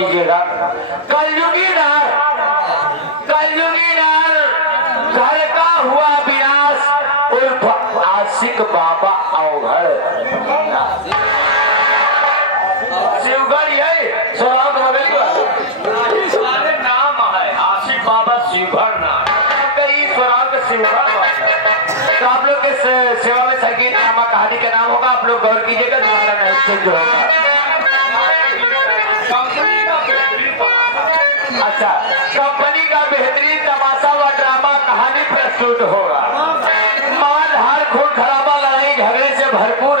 कीजिएगा। कलयुगी नार घर का हुआ विनाश, उर्फ आशिक बाबा अवघड़। शिवगढ़ यही सुराग नाम है, आशिक बाबा शिवगढ़ नाम कई सुराग शिवगढ़। तो आप लोग के सेवा में संगीत नामा कहानी का नाम होगा, आप लोग गौर कीजिएगा, दूसरा नहीं चेंज होगा। अच्छा, कंपनी का बेहतरीन तमाशा व ड्रामा कहानी प्रस्तुत होगा। मार हार खून खराबा लड़ाई झगड़े से भरपूर